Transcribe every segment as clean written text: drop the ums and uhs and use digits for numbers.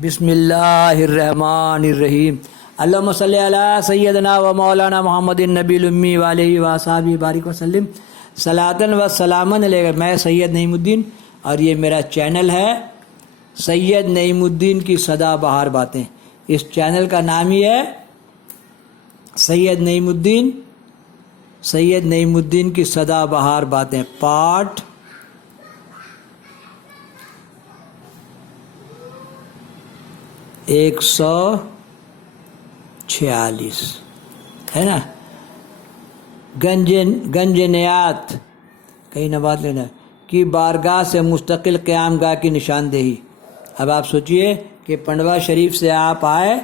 بسم اللہ الرحمن الرحیم اللہم صلی علی سیدنا و مولانا محمد النبی الامی وآلہ وصحبہ بارک وسلم صلاۃً و سلاماً علیہ۔ میں سید نعیم الدین اور یہ میرا چینل ہے سید نعیم الدین کی سدا بہار باتیں۔ اس چینل کا نام ہی ہے سید نعیم الدین کی سدا بہار باتیں پارٹ 146 ہے نا۔ گنج نیات کہیں نبات لینا کی بارگاہ سے مستقل قیام گاہ کی نشاندہی۔ اب آپ سوچئے کہ پنڈوا شریف سے آپ آئے،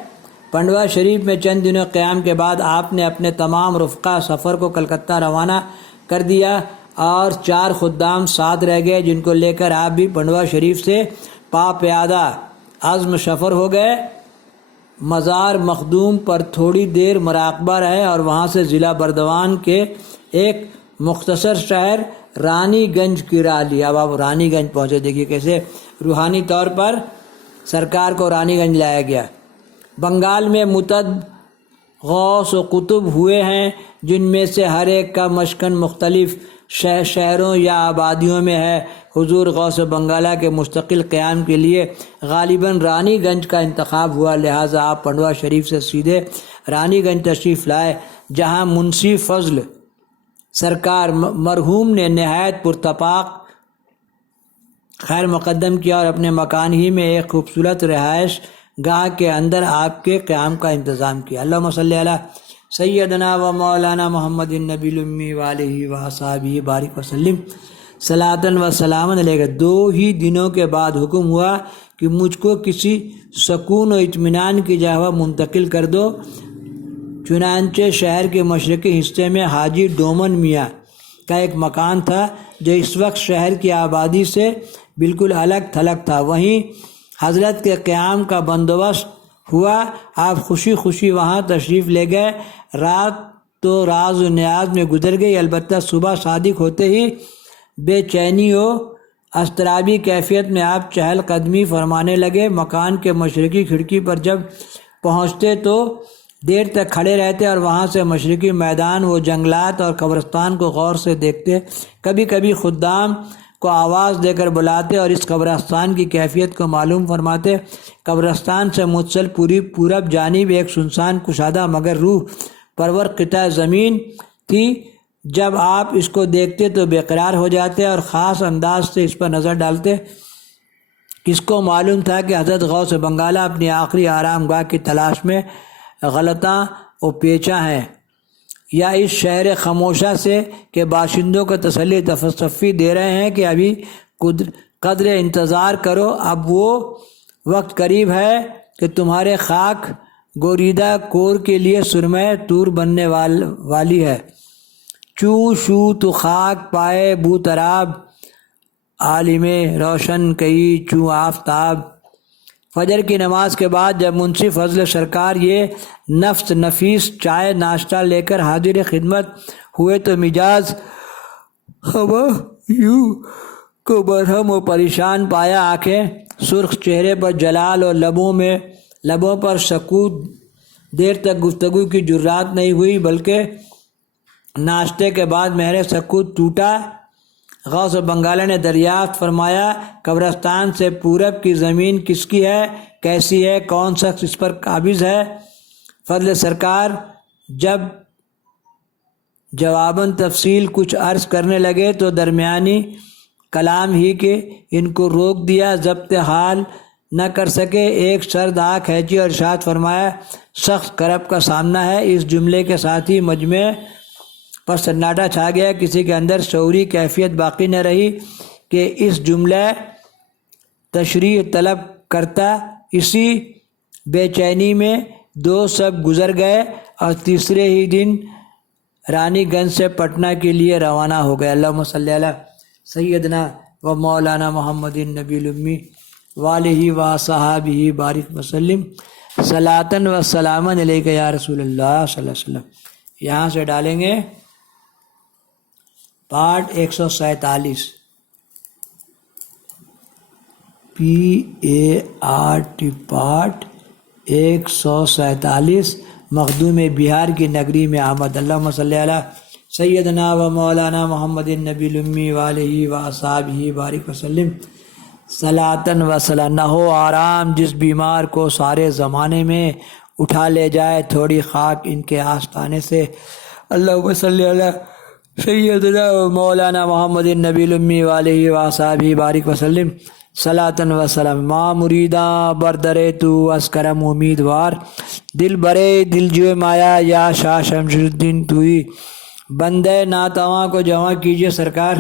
پنڈوا شریف میں چند دنوں قیام کے بعد آپ نے اپنے تمام رفقا سفر کو کلکتہ روانہ کر دیا اور 4 خدام ساتھ رہ گئے، جن کو لے کر آپ بھی پنڈوا شریف سے پیادہ عزم سفر ہو گئے۔ مزار مخدوم پر تھوڑی دیر مراقبہ رہے اور وہاں سے ضلع بردوان کے ایک مختصر شہر رانی گنج کی راہ لی۔ اب آپ رانی گنج پہنچے، دیکھیے کیسے روحانی طور پر سرکار کو رانی گنج لایا گیا۔ بنگال میں متعدد غوث و قطب ہوئے ہیں، جن میں سے ہر ایک کا مسکن مختلف شہروں یا آبادیوں میں ہے۔ حضور غوث بنگالہ کے مستقل قیام کے لیے غالباً رانی گنج کا انتخاب ہوا، لہٰذا آپ پنڈوا شریف سے سیدھے رانی گنج تشریف لائے، جہاں منشی فضل سرکار مرحوم نے نہایت پرتپاک خیر مقدم کیا اور اپنے مکان ہی میں ایک خوبصورت رہائش گاہ کے اندر آپ کے قیام کا انتظام کیا۔ اللہم صلی علی سیدنا و مولانا محمد النبی الامی وآلہ وصحبہ بارک وسلم صلاۃً و سلاماً علیہ۔ 2 ہی دنوں کے بعد حکم ہوا کہ مجھ کو کسی سکون و اطمینان کی جگہ منتقل کر دو۔ چنانچہ شہر کے مشرقی حصے میں حاجی ڈومن میاں کا ایک مکان تھا، جو اس وقت شہر کی آبادی سے بالکل الگ تھلگ تھا۔ وہیں حضرت کے قیام کا بندوبست ہوا۔ آپ خوشی خوشی وہاں تشریف لے گئے۔ رات تو راز و نیاز میں گزر گئی، البتہ صبح صادق ہوتے ہی بے چینی و اضطرابی کیفیت میں آپ چہل قدمی فرمانے لگے۔ مکان کے مشرقی کھڑکی پر جب پہنچتے تو دیر تک کھڑے رہتے اور وہاں سے مشرقی میدان و جنگلات اور قبرستان کو غور سے دیکھتے۔ کبھی کبھی خدام کو آواز دے کر بلاتے اور اس قبرستان کی کیفیت کو معلوم فرماتے۔ قبرستان سے متصل پورب جانب ایک سنسان کشادہ مگر روح پرور قطع زمین تھی۔ جب آپ اس کو دیکھتے تو بے قرار ہو جاتے اور خاص انداز سے اس پر نظر ڈالتے۔ کس کو معلوم تھا کہ حضرت غوث بنگالہ اپنی آخری آرام گاہ کی تلاش میں غلطاں و پیچاں ہیں، یا اس شہر خاموشہ سے کے باشندوں کو تسلی تفصفی دے رہے ہیں کہ ابھی قدر انتظار کرو، اب وہ وقت قریب ہے کہ تمہارے خاک گوریدہ کور کے لیے سرمہ طور بننے والی ہے۔ چوں شو تو خاک پائے بو تراب، عالم روشن کئی چوں آفتاب۔ فجر کی نماز کے بعد جب منشی فضل سرکار یہ نفس نفیس چائے ناشتہ لے کر حاضر خدمت ہوئے تو مزاج ہوا یوں کو برہم و پریشان پایا۔ آنکھیں سرخ، چہرے پر جلال اور لبوں پر سکوت۔ دیر تک گفتگو کی جرات نہیں ہوئی، بلکہ ناشتے کے بعد مہر سکوت ٹوٹا۔ غوث بنگالہ نے دریافت فرمایا، قبرستان سے پورب کی زمین کس کی ہے، کیسی ہے، کون شخص اس پر قابض ہے؟ فضل سرکار جب جواباً تفصیل کچھ عرض کرنے لگے تو درمیانی کلام ہی کے ان کو روک دیا، ضبط حال نہ کر سکے۔ ایک سرد آنکھ کھینچی اور ارشاد فرمایا، سخت کرب کا سامنا ہے۔ اس جملے کے ساتھ ہی مجمع پر سناٹا چھا گیا۔ کسی کے اندر شعوری کیفیت باقی نہ رہی کہ اس جملہ تشریح طلب کرتا۔ اسی بے چینی میں 2 سب گزر گئے اور تیسرے ہی دن رانی گنج سے پٹنہ کے لیے روانہ ہو گئے۔ اللہم صلی علی سیدنا و مولانا محمد النبی الامی وآلہ وصحبہ بارک وسلم صلاۃً و سلاماً علیک یا رسول اللہ صلی اللہ علیہ وسلم۔ یہاں سے ڈالیں گے پارٹ 147۔ PART پارٹ 147 مخدوم بہار کی نگری میں آمد۔ اللہم صلی علی سیدنا و مولانا محمد النبی الامی وآلہ وصحبہ بارک وسلم صلاۃً و سلام۔ نہ ہو آرام جس بیمار کو سارے زمانے میں، اٹھا لے جائے تھوڑی خاک ان کے آستانے سے۔ اللہم صلی علی سیدنا و مولانا محمد النبی الامی وآلہ وصحبہ بارک وسلم صلاۃً و سلام۔ ماں مریداں بردرے تو از کرم امیدوار، دل برے دل جو مایا یا شاہ شمس الدین توئی، بندے ناتواں کو جمع کیجئے سرکار۔